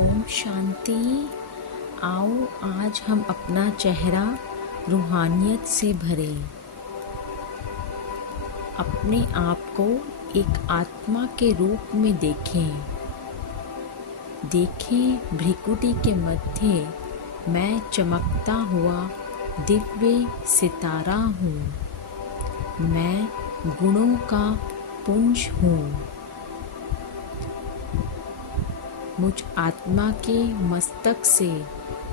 ओम शांति। आओ आज हम अपना चेहरा रूहानियत से भरें। अपने आप को एक आत्मा के रूप में देखें। भ्रिकुटी के मध्य मैं चमकता हुआ दिव्य सितारा हूँ। मैं गुणों का पुंज हूँ। मुझ आत्मा के मस्तक से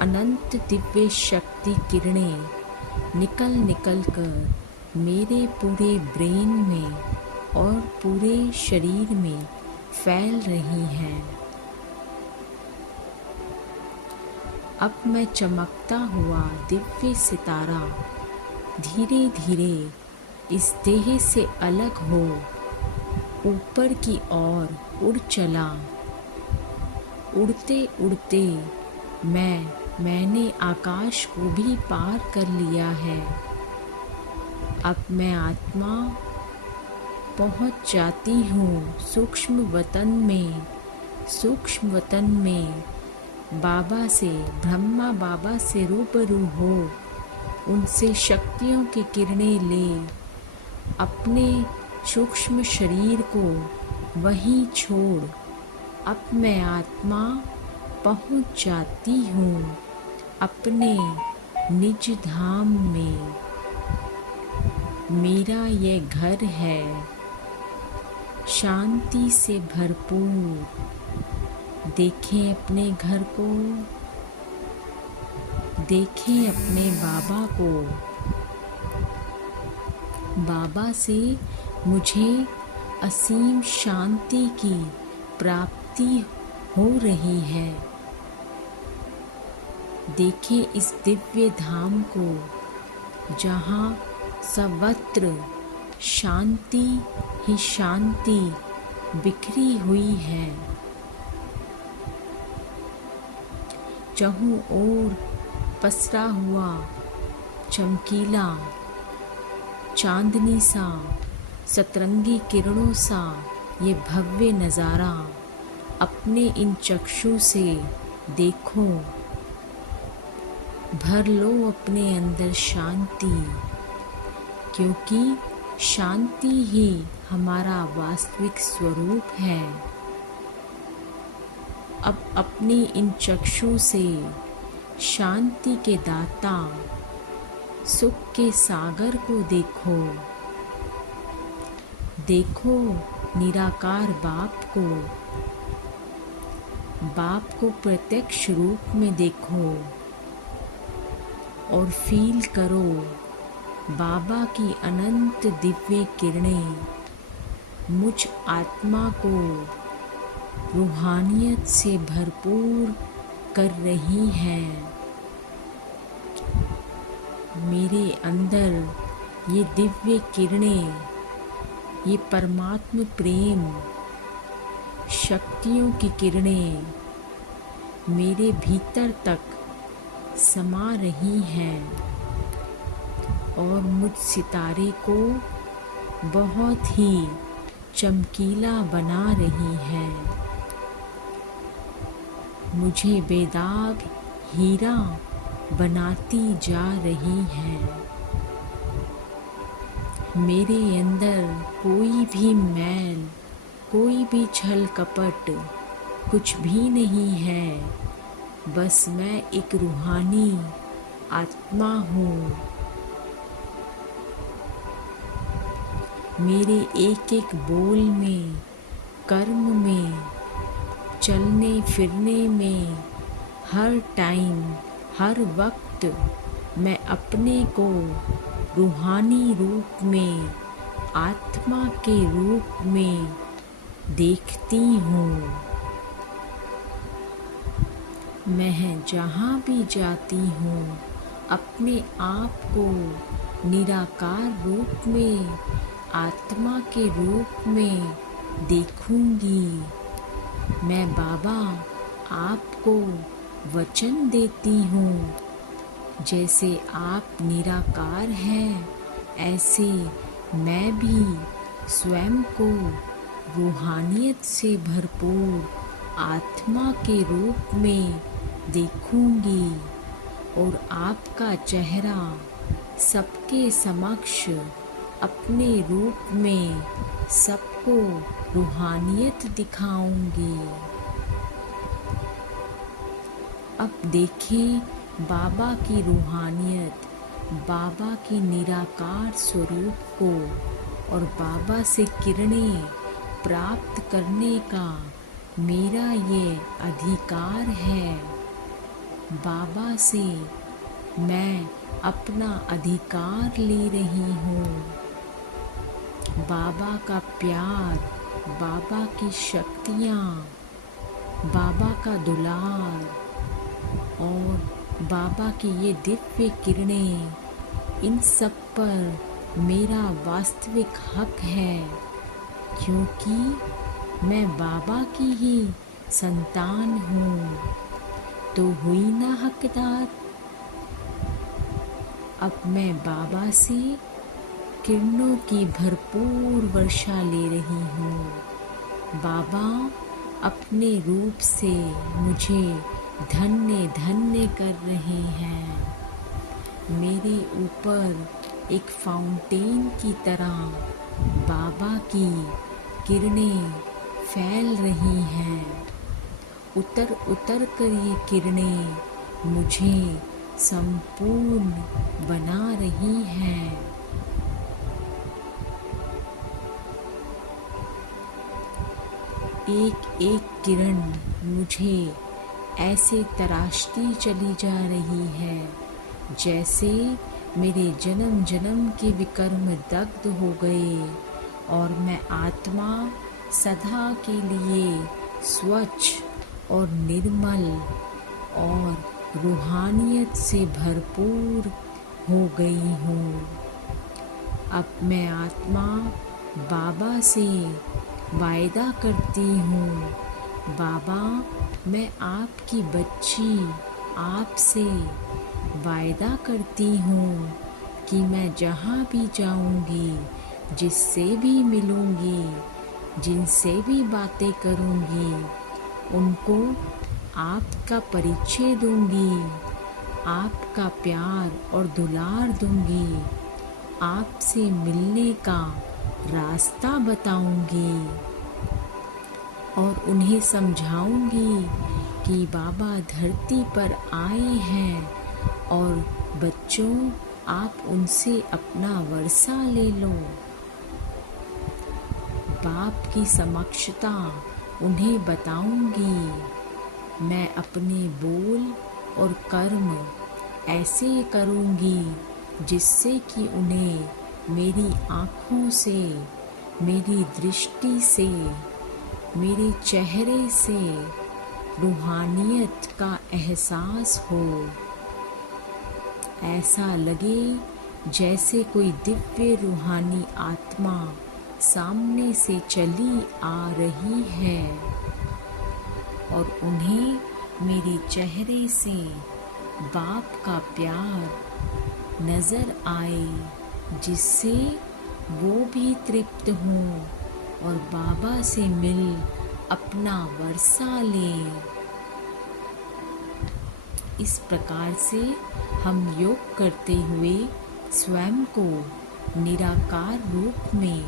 अनंत दिव्य शक्ति किरणें निकल कर मेरे पूरे ब्रेन में और पूरे शरीर में फैल रही हैं। अब मैं चमकता हुआ दिव्य सितारा धीरे धीरे इस देह से अलग हो ऊपर की ओर उड़ चला। उड़ते उड़ते मैंने आकाश को भी पार कर लिया है। अब मैं आत्मा पहुंच जाती हूँ सूक्ष्म वतन में ब्रह्मा बाबा से रूबरू हो उनसे शक्तियों की किरणें ले अपने सूक्ष्म शरीर को वहीं छोड़ अब मैं आत्मा पहुंच जाती हूँ अपने निज धाम में। मेरा ये घर है शांति से भरपूर। देखें अपने घर को, देखें अपने बाबा को। बाबा से मुझे असीम शांति की प्राप्ति हो रही है। देखें इस दिव्य धाम को जहाँ सर्वत्र शांति ही शांति बिखरी हुई है। चहुं ओर पसरा हुआ चमकीला चांदनी सा सतरंगी किरणों सा ये भव्य नज़ारा अपने इन चक्षु से देखो। भर लो अपने अंदर शांति, क्योंकि शांति ही हमारा वास्तविक स्वरूप है। अब अपनी इन चक्षु से शांति के दाता सुख के सागर को देखो। देखो निराकार बाप को प्रत्यक्ष रूप में देखो और फील करो बाबा की अनंत दिव्य किरणें मुझ आत्मा को रूहानियत से भरपूर कर रही हैं। मेरे अंदर ये दिव्य किरणें, ये परमात्म प्रेम शक्तियों की किरणें मेरे भीतर तक समा रही हैं और मुझ सितारे को बहुत ही चमकीला बना रही हैं। मुझे बेदाग हीरा बनाती जा रही हैं। मेरे अंदर कोई भी मैल, कोई भी छल कपट कुछ भी नहीं है। बस मैं एक रूहानी आत्मा हूँ। मेरे एक एक बोल में, कर्म में, चलने फिरने में, हर टाइम हर वक्त मैं अपने को रूहानी रूप में, आत्मा के रूप में देखती हूँ। मैं जहाँ भी जाती हूँ अपने आप को निराकार रूप में, आत्मा के रूप में देखूंगी। मैं बाबा आपको वचन देती हूँ, जैसे आप निराकार हैं ऐसे मैं भी स्वयं को रूहानियत से भरपूर आत्मा के रूप में देखूंगी और आपका चेहरा सबके समक्ष अपने रूप में सबको रूहानियत दिखाऊंगी। अब देखें बाबा की रूहानियत, बाबा की निराकार स्वरूप को और बाबा से किरणें प्राप्त करने का मेरा ये अधिकार है। बाबा से मैं अपना अधिकार ले रही हूँ। बाबा का प्यार, बाबा की शक्तियाँ, बाबा का दुलार और बाबा की ये दिव्य किरणें, इन सब पर मेरा वास्तविक हक है, क्योंकि मैं बाबा की ही संतान हूँ। तो हुई ना हकदार। अब मैं बाबा से किरणों की भरपूर वर्षा ले रही हूँ। बाबा अपने रूप से मुझे धन्य धन्य कर रहे हैं। मेरे ऊपर एक फाउंटेन की तरह बाबा की किरणें फैल रही हैं। उतर उतर कर ये किरणें मुझे संपूर्ण बना रही हैं। एक एक किरण मुझे ऐसे तराशती चली जा रही है जैसे मेरे जन्म जन्म के विकर्म दग्ध हो गए और मैं आत्मा सदा के लिए स्वच्छ और निर्मल और रूहानियत से भरपूर हो गई हूँ। अब मैं आत्मा बाबा से वायदा करती हूँ, बाबा मैं आपकी बच्ची आपसे वायदा करती हूँ कि मैं जहाँ भी जाऊँगी, जिससे भी मिलूँगी, जिनसे भी बातें करूँगी, उनको आपका परिचय दूँगी, आपका प्यार और दुलार दूँगी, आपसे मिलने का रास्ता बताऊँगी और उन्हें समझाऊंगी कि बाबा धरती पर आए हैं और बच्चों आप उनसे अपना वर्षा ले लो। बाप की समक्षता उन्हें बताऊंगी। मैं अपने बोल और कर्म ऐसे करूंगी जिससे कि उन्हें मेरी आँखों से, मेरी दृष्टि से, मेरे चेहरे से रूहानियत का एहसास हो। ऐसा लगे जैसे कोई दिव्य रूहानी आत्मा सामने से चली आ रही है और उन्हें मेरे चेहरे से बाप का प्यार नजर आए, जिससे वो भी तृप्त हों और बाबा से मिल अपना वर्षा लें। इस प्रकार से हम योग करते हुए स्वयं को निराकार रूप में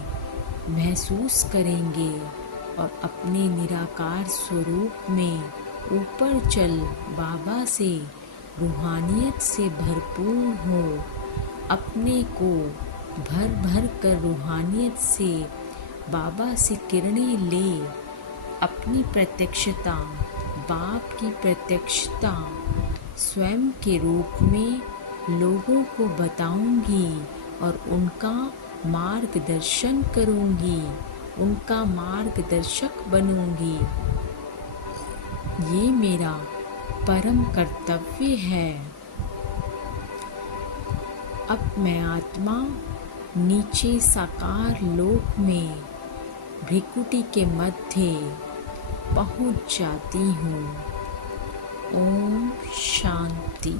महसूस करेंगे और अपने निराकार स्वरूप में ऊपर चल बाबा से रूहानियत से भरपूर हो, अपने को भर भर कर रूहानियत से बाबा से किरणें ले, अपनी प्रत्यक्षता, बाप की प्रत्यक्षता स्वयं के रूप में लोगों को बताऊंगी और उनका मार्गदर्शन करूंगी, उनका मार्गदर्शक बनूंगी। ये मेरा परम कर्तव्य है। अब मैं आत्मा नीचे साकार लोक में भ्रिकुटी के मध्य पहुंच जाती हूँ। ओम शांति।